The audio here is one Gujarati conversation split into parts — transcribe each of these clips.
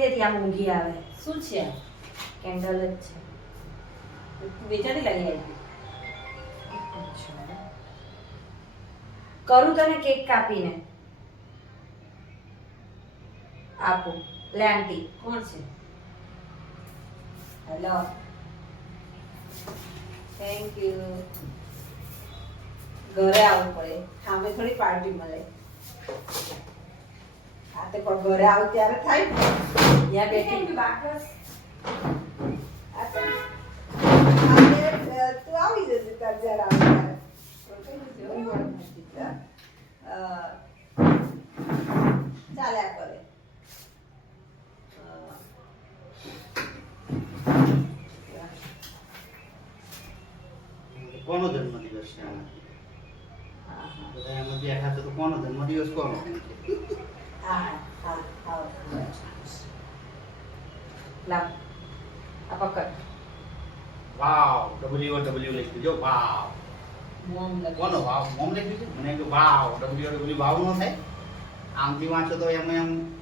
નહીં દેતી, આમ ઊંઘી આવે. શું છે આ? કેન્ડલ જ છે. વેચાતી લાગી આવી. કરું તને કેક કાપીને આપું. લે આંટી. કોણ છે? હેલો. Thank you. ઘરે આવવું પડે, સામે થોડી પાર્ટી મળે. આ તો પણ ઘરે આવું ત્યારે થાય ને. ત્યાં બેઠી બાકસ. આ તો તું આવી જશે તાર જ્યારે આવું ત્યારે. ચાલ્યા કરે. કોનો જન્મદિવસ છે આમાં? બધા એમ બેઠા છે તો કોનો જન્મદિવસ કોનો? હા હા હા. લાવ આ પકડ. વાવ WOW લખી દેજો. વાવ મોમ લખી. કોનો વાવ? મોમ લખી છે. મને કે વાવ WOW વાવ નો થાય. આમથી વાંચો તો એમ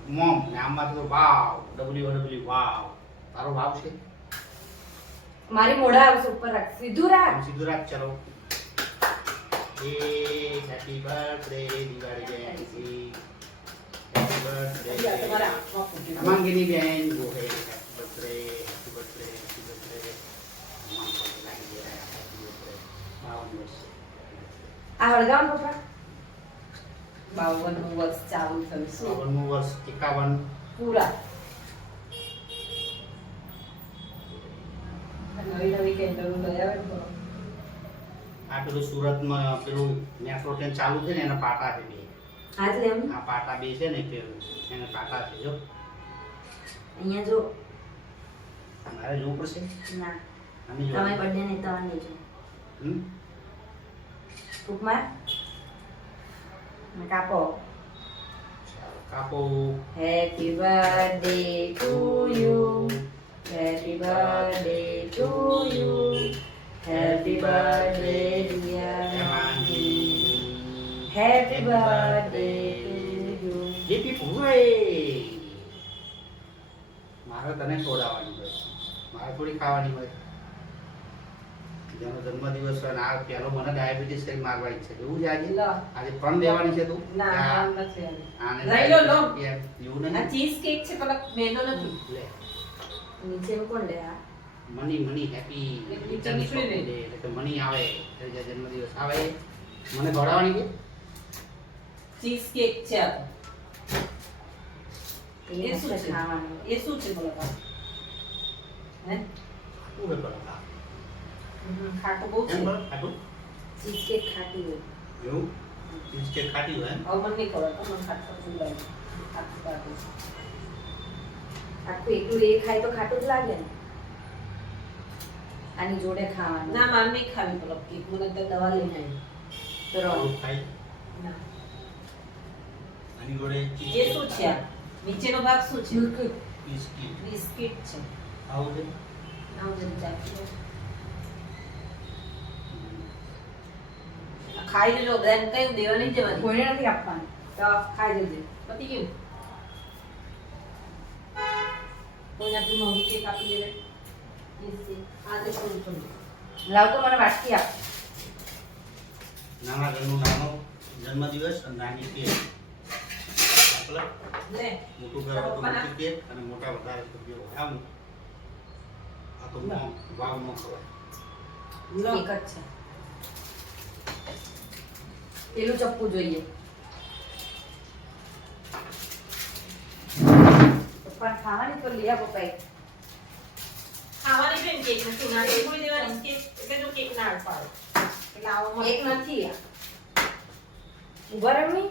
મોમ ને આમ વાંચો તો વાવ WOW વાવ. તારો વાવ છે. મારી મોઢા આવશે ઉપર રાખ. સીધું રાખ. આમ સીધું રાખ. ચલો. એ હેપી બર્થડે દિવાળી બેન. હેપી બર્થડે તમારા આંખમાં ફૂટી. માંગીની બેન ગો હે. Happy birthday happy birthday happy birthday. માન પર લાગી ગયા. હેપી બર્થડે 52 વર્ષ. આ હળગાવ પપ્પા. 52 વર્ષ ચાલુ થયું છે. 52 વર્ષ 51 પૂરા. નવી નવી કેન્ડલો લઈ આવે ને. આ પેલું સુરતમાં પેલું મેટ્રો ટ્રેન ચાલુ છે ને એના પાટા છે બે. હાથ લે એમ. આ પાટા બે છે ને પેલું એના પાટા છે જો. અહીંયા જો. મારે જોવું પડશે. ના આને જો. તમે બર્થડે નહીં તમારે જો. ફૂક માર. ને કાપો. કાપો. Happy birthday to you. Happy birthday to you. Happy birthday dear aunty. Happy birthday to you. Happy birthday. મારે તને ખવડાવવાની હોય. મારે થોડી ખાવાની હોય. જેનો જન્મદિવસ હોય ને આ પેલો મને ડાયાબિટીસ કરી મારવાની છે. એવું છે આજે? લો. આજે પણ દેવાની છે તું? ના આ- આમ નથી આવી. આને લઈ લો, લો. એવું આ નહીં. ચીઝ કેક છે પેલા મેંદો નથી. લે. નીચેનું કોણ લે આ? મની હેપી એક નીચે નીકળી ને. એટલે કે મની આવે એટલે જે જન્મદિવસ આવે મને ખવડાવવાની કે ચીઝ કેક છે આ તો. એ શું છે ખાવાનું? એ શું છે બોલો પાછું? હે? શું ખવડાવતા ખાટું બહુ છે. એમ બોલ ખાટું ચીઝ કેક ખાટી હોય. એવું ચીઝ કેક ખાટી હોય એમ? હવે મને નહીં ખબર મને ખાટું લાગે. ખાટું ખાટું. આખું એકલું એ ખાય તો ખાટું જ લાગે ને. આની જોડે ખાવાનું. ના મારે નહીં ખાવી પેલો કેક મને તો દવા લઈને આવી. તો રહો. થોડુંક ખાઈ ના આની જોડે એ શું છે આ? નીચેનો ભાગ શું છે? બિસ્કિટ બિસ્કિટ છે. આવું છે આવું જરી ચાખી લો. આ ખાઈ લેજો બધાને કઈ દેવા નહીં જવાની. કોઈને નથી આપવાનું. તો ખાઈ લેજે. પતી ગયું. કોઈનાથી મોંઘી કેક આપી દેવે. આ તો થોડું થોડું. લાવ તો મને વાટકી આપ. નાના ઘરનું નાનો જન્મદિવસ અને નાની કેક આપણે લે મોટું ઘર હોય તો મોટી કેક અને મોટા વધારે તો બે આમ આ તો વાવ નો ખવાય લો. એક જ છે. પેલું ચપ્પુ જોઈએ. પપ્પા ખાવાની તો લઈ આવો કઈ. ખાવાની બેન કેક નથી ના કોઈ દેવાની કેક એટલે તો કેક ના પાડે એટલે આવો એક નથી આ. ઉભા રહો ની.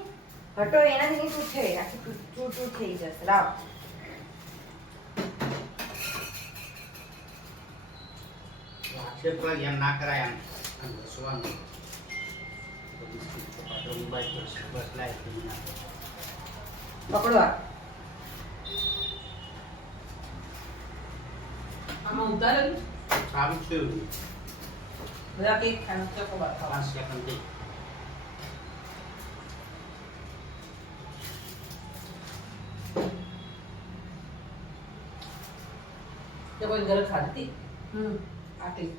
હટો એનાથી નહીં તૂટે. આખી તૂટ થઈ જશે. લાવ. આક્ષેપ પર એમ ના કરાય આમ હસવાનું તો બિસ્કિટ તો પાછો મોબાઈલ પર બસ લાઈટ કરી નાખો પકડો આ. આમાં ઉતારેલું સારું છે બધા કેક ખાવાનું ચોકો બાર 5 સેકન્ડ થઈ તે કોઈ ઘરે ખાધી આટલી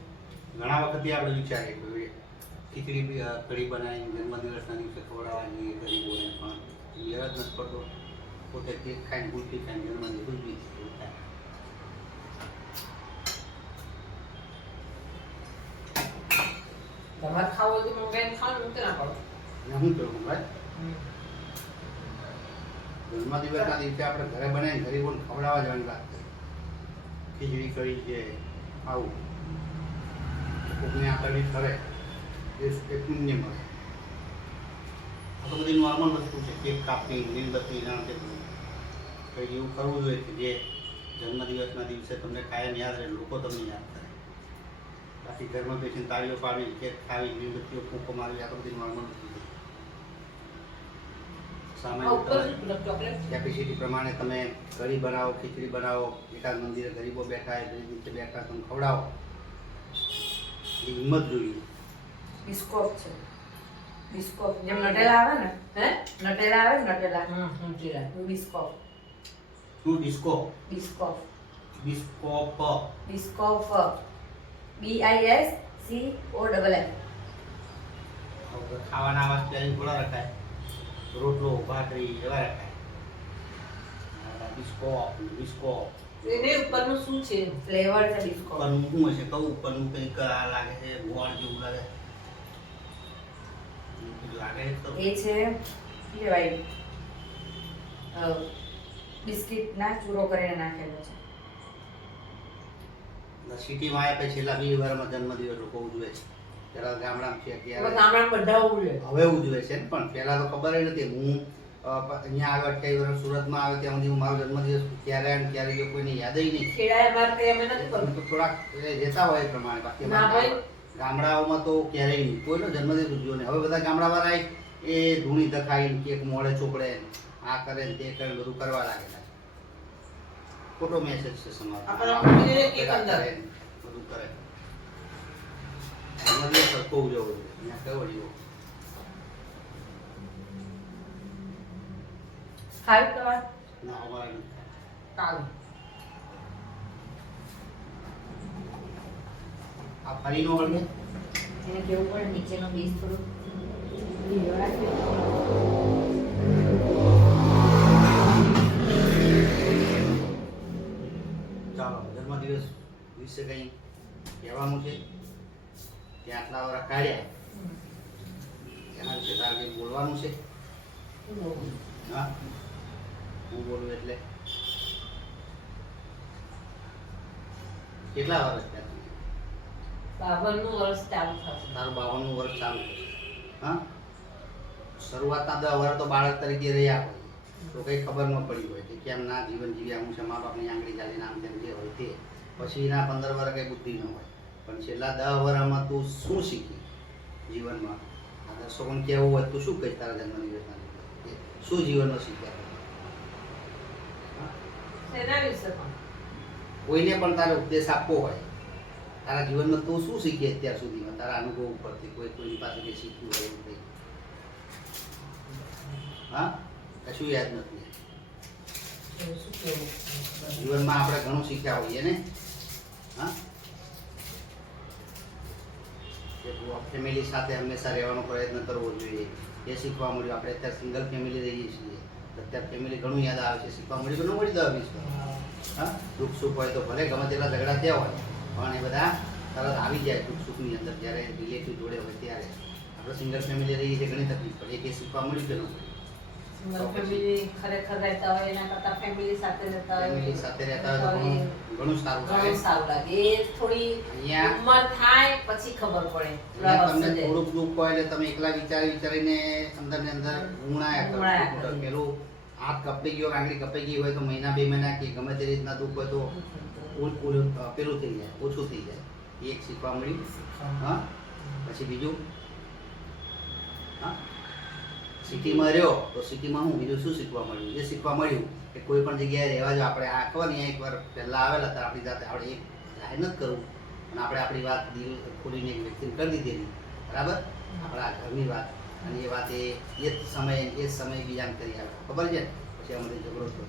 ઘણા વખતથી આપણે વિચારીએ કે ખીચડી કઢી બનાવીને જન્મદિવસના દિવસે ખવડાવવાની ગરીબોને પણ મેળ જ નથી પડતો. પોતે કેક ખાઈને ગુલફી ખાઈને જન્મદિવસ ઉજવી એવું થાય. તમારે ખાવું હોય તો મંગાઈને ખાવાનું મૂકી ના પડો. અને શું કરું ભાઈ, જન્મદિવસના દિવસે આપણે ઘરે બનાવીને ગરીબોને ખવડાવવા જવાની વાત છે. ખીચડી કઢી છે આવું કોકને આકરડી કરે એ પુણ્ય મળે. આ તો બધી નોર્મલ વસ્તુ છે. કેક કાપી મીણબત્તી ના તે કંઈ એવું કરવું જોઈએ કે જે જન્મદિવસના દિવસે તમને કાયમ યાદ રહે, લોકો તમને યાદ કરે. બાકી ઘરમાં બેસીને તાળીઓ પાડી કેક ખાવી મીણબત્તીઓ ફૂંકો મારવી આ તો બધી નોર્મલ વસ્તુ છે. સામાન્ય ચોકલેટ કેપેસિટી પ્રમાણે તમે કઢી બનાવો, ખીચડી બનાવો, એકાદ મંદિરે ગરીબો બેઠા હોય ગરીબ નીચે બેઠા તમે ખવડાવો. એ હિંમત જોઈએ. બિસ્કોપ છે. બિસ્કોપ જેમ નટેલા આવે ને, હે નટેલા આવે ને નટેલા, જીરા બિસ્કોપ. શું ડિસ્કો? બિસ્કોપ. બિસ્કોપ. બિસ્કોપ. BISCOFF. ખાવાના આવાજ ત્યારે થોડા રખાય. રોટલો ભાખરી એવા રખાય. બિસ્કોપ બિસ્કોપ એને ઉપરનું શું છે? ફ્લેવર છે બિસ્કોપ. ઉપરનું શું હશે કહું? ઉપરનું કંઈક આ લાગે છે ગોળ જેવું લાગે લાગે તો એ છે શું કહેવાય, બિસ્કિટના ચૂરો કરીને નાખેલો છે. સિટીમાં આવ્યા પછી છેલ્લા 2 વારમાં જન્મદિવસ લોકો ઉજવે છે. પહેલા ગામડામાં છે હવે અત્યારે ગામડામાં બધા ઉડે. હવે ઉજવે છે ને, પણ પહેલા તો ખબર જ નથી. હું અહીંયા આવ્યો 28 વર્ષ સુરતમાં આવ્યો ત્યાં સુધી મારો જન્મદિવસ ક્યારે આવે ને ક્યારે ગયો કોઈને યાદ નહીં. ખેડાએ માર તે અમે નથી તો કરતું. થોડાક રહેતા હોય એ પ્રમાણે. બાકી ના ભાઈ. ગામડાઓમાં તો ક્યારેય નહીં કોઈનો જન્મદિવસ ઉજવ્યો નહીં. હવે બધા ગામડાવાળા એ ધૂણી ધખાઈને કેક મોડે ચોપડે આ કરે ને તે કરે ને બધું કરવા લાગેલા. ખોટો મેસેજ છે સમાજ. આપણે આપણે કેક અંદર. બધું કરે. જન્મદિવસ સરખો ઉજવવો જોઈએ. અહીંયા કેવો જીવો. ખાવી તમારે ના અમારે નથી. કાલ આ ફરીનો વળગે એને કેવું પડે નીચેનો બેઝ થોડું ઢીલો રાખજો. ચાલો જન્મદિવસ વિશે કંઈ કહેવાનું છે કે આટલા વાર કાઢ્યા એના વિશે તારે કંઈ બોલવાનું છે? હા હું બોલું એટલે કેટલા વર્ષ થયા તમને? 52 વર્ષ ચાલુ થશે. તારું 52 વર્ષ ચાલુ થશે. હા શરૂઆતના 10 વર્ષ તો બાળક તરીકે રહ્યા હોય તો કંઈ ખબર ન પડી હોય કે કેમ ના જીવન જીવ્યા હું છે મા બાપની આંગળી ચાલીને આમ તેમ જે હોય તે. પછી એના 15 વર્ષ કંઈ બુદ્ધિ ન હોય. પણ છેલ્લા 10 વર્ષમાં તું શું શીખી જીવનમાં? આ દર્શકોને કહેવું હોય તું શું કહીશ તારા જન્મદિવસના દિવસે? શું જીવનમાં શીખ્યા? શેના વિશે પણ? કોઈને પણ તારે ઉપદેશ આપવો હોય તારા જીવનમાં તું શું શીખી અત્યાર સુધીમાં તારા અનુભવ ઉપરથી કોઈની પાસે કંઈ શીખ્યું હોય એવું કંઈ? હા કશું યાદ નથી. શું કેવું? જીવનમાં આપણે ઘણું શીખ્યા હોઈએ ને. હા કે ફેમિલી સાથે હંમેશા રહેવાનો પ્રયત્ન કરવો જોઈએ એ શીખવા મળ્યું. આપણે અત્યારે સિંગલ ફેમિલી રહીએ છીએ અત્યારે ફેમિલી ઘણું યાદ આવે છે. શીખવા મળ્યું કે ન મળી 10-20 વર્ષ. હા દુઃખ સુખ હોય તો ભલે ગમે તેટલા ઝઘડા થયા હોય પણ એ બધા તરત આવી જાય દુઃખ સુખની અંદર. જ્યારે રિલેટિવ જોડે હોય ત્યારે આપણે સિંગલ ફેમિલી રહીએ છીએ ઘણી તકલીફ પડે. એ શીખવા મળ્યું કે ન મળ્યું? સિંગલ ફેમિલી ખરેખર રહેતા હોય એના કરતાં ફેમિલી સાથે રહેતા હોય ફેમિલી સાથે રહેતા હોય તો ઘણું સારું લાગે. ઘણું સારું લાગે. એ થોડી અહીંયા ઉંમર થાય પછી ખબર પડે. તમને થોડુંક દુઃખ હોય એટલે તમે એકલા વિચારીને અંદર ને અંદર ગુણાયા કરો. પેલું હાથ કપાઈ ગયો આંગળી કપાઈ ગઈ હોય તો મહિના 2 મહિના કે ગમે તે રીતના દુઃખ હોય તો પેલું થઈ જાય ઓછું થઈ જાય. એ એક શીખવા મળ્યું. હા પછી બીજું હા સિટીમાં રહ્યો તો સિટીમાં હું બીજું શું શીખવા મળ્યું? એ શીખવા મળ્યું કે કોઈ પણ જગ્યાએ રહેવા જો આપણે આ ખબર નહીં એકવાર પહેલાં આવેલા હતા આપણી જાતે આપણે એક જાહેર નથી કરવું અને આપણે આપણી વાત દિલ ખોલીને એક વ્યક્તિને કરી દીધેલી બરાબર આપણા ઘરની વાત. અને એ વાત એ જ સમયે બીજાને કરી આવે ખબર છે. પછી અમારે ઝઘડો થયો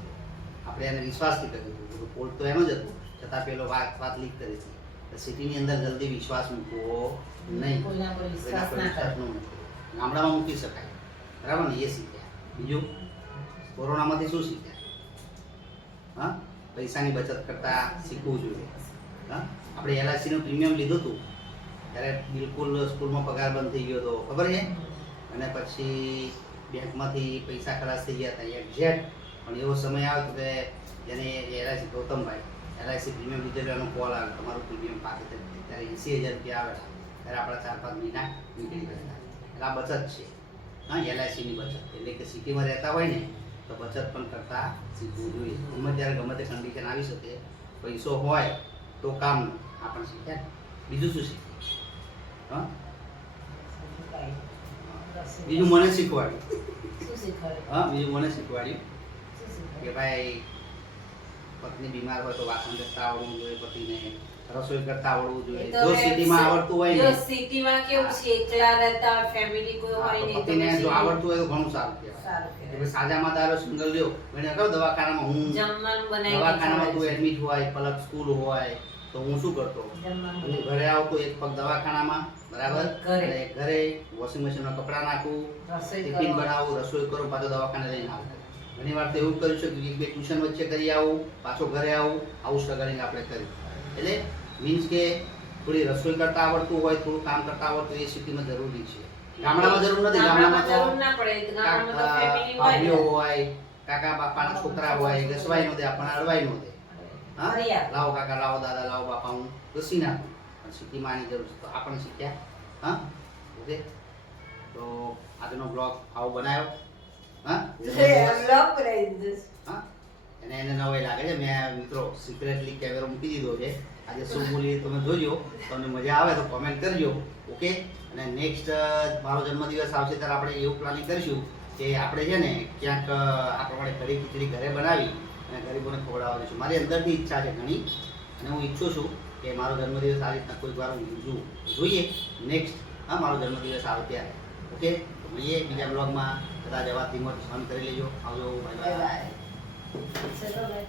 આપણે એને વિશ્વાસથી કર્યું હતું. ફોલ્ટ તો એનો જ હતો છતાં પેલો વાત લીક કરી હતી. તો સિટીની અંદર જલ્દી વિશ્વાસ મૂકવો નહીં. કોઈના પર વિશ્વાસ કોઈના પર ના વિશ્વાસ ન મૂકવો. ગામડામાં મૂકી શકાય, બરાબર ને? એ શીખ્યા. બીજું, કોરોનામાંથી શું શીખ્યા? હા, પૈસાની બચત કરતા શીખવું જોઈએ. હા, આપણે LICનું પ્રીમિયમ લીધું હતું ત્યારે બિલકુલ સ્કૂલમાં પગાર બંધ થઈ ગયો હતો, ખબર છે? અને પછી બેંકમાંથી પૈસા ખલાસ થઈ ગયા હતા એક્ઝેક્ટ. પણ એવો સમય આવ્યો કે જેને LIC ગૌતમભાઈ LIC પ્રીમિયમ લીધેલો એનો કોલ આવ્યો, તમારું પ્રીમિયમ પાકે છે. ત્યારે 80,000 રૂપિયા આવેલા. ત્યારે આપણા 4-5 મહિના નીકળી ગયા. એટલે આ બચત છે. હા, LICની બચત. એટલે કે સિટીમાં રહેતા હોય ને તો બચત પણ કરતા શીખવું જોઈએ. ગમે ત્યારે ગમે તે કન્ડિશન આવી શકે, પૈસો હોય તો કામ આપણે શીખ્યા. બીજું શું શીખ્યું? હા, બીજું મને શીખવાડ્યું. શું શીખવાડે? હા, બીજું મને શીખવાડ્યું શું શીખવાડે? કે ભાઈ પત્ની બીમાર હોય તો વાસણ કરતા આવડવું જોઈએ, પતિને રસોઈ કરતા આવડવું જોઈએ. એ તો જો હવે સિટીમાં આવડતું હોય જો ને, સિટીમાં કેવું છે, એકલા રહેતા ફેમિલી કોઈ હોય તો નહીં તો પતિને જો પછી આવડતું હોય તો ઘણું સારું કહેવાય. સારું એટલે કહેવાય. સાજામાં તારો સિંગલ લ્યો, મને કહો દવાખાનામાં હું જમવાનું બનાવી દવાખાનામાં તું એડમિટ હોય, પલક સ્કૂલ હોય તો હું શું કરતો? જમવાનું હું ઘરે આવતો, એક પગ દવાખાનામાં, બરાબર, ઘરે. અને ઘરે વોશિંગ મશીનમાં કપડાં નાખું, રસોઈ ટિફિન કરવાનું. બનાવું, રસોઈ કરું, પાછો દવાખાને લઈને આવું. ઘણી વાર તો એવું કર્યું છે કે 1-2 ટ્યુશન વચ્ચે કરી આવું, પાછો ઘરે આવું, આવું સ્ટ્રગલિંગ આપણે કર્યું. એટલે મીન્સ કે થોડી રસોઈ કરતા આવડતું હોય, થોડું કામ કરતા આવડતું એ સિટીમાં જરૂરી છે. ગામડામાં જરૂર નથી. ગામડામાં તો જરૂર ના પડે. ગામડામાં તો ફેમિલી હોય ભાભીઓ ને. હોય, કાકા બાપાના છોકરા હોય, ઘસવાય નો દે, આપણને અડવાય નો દે. હા, ફરી આવ. લાવો કાકા, લાવો દાદા, લાવો બાપા, હું ઘસી નાખું. પણ સિટીમાં આની જરૂર છે તો આપણે શીખ્યા. હા, ઓકે. તો આજનો બ્લોગ આવો બનાવ્યો. હા, બ્લોગ બનાવી દીધું છે. હા, એને નવાઈ લાગે છે. મેં મિત્રો સિક્રેટલી કેમેરો મૂકી દીધો છે. આજે શું બોલી તમે જોજો. તમને મજા આવે તો કોમેન્ટ કરજો. ઓકે. અને નેક્સ્ટ મારો જન્મદિવસ આવશે ત્યારે આપણે એવું પ્લાનિંગ કરીશું કે આપણે છે ને ક્યાંક આ પ્રમાણે કઢી ખીચડી ઘરે બનાવી અને ગરીબોને ખવડાવવા દઈશું. મારી અંદરથી ઈચ્છા છે ઘણી, અને હું ઈચ્છું છું કે મારો જન્મદિવસ આ રીતના કોઈક વાર હું ઉજવું. જોઈએ નેક્સ્ટ. હા, મારો જન્મદિવસ આવે ત્યારે. ઓકે, તો મળીએ બીજા બ્લોગમાં. કદાચ અવાજ ધીમો સહન કરી લેજો. આવજો, બાય બાય. ચલો ભાઈ.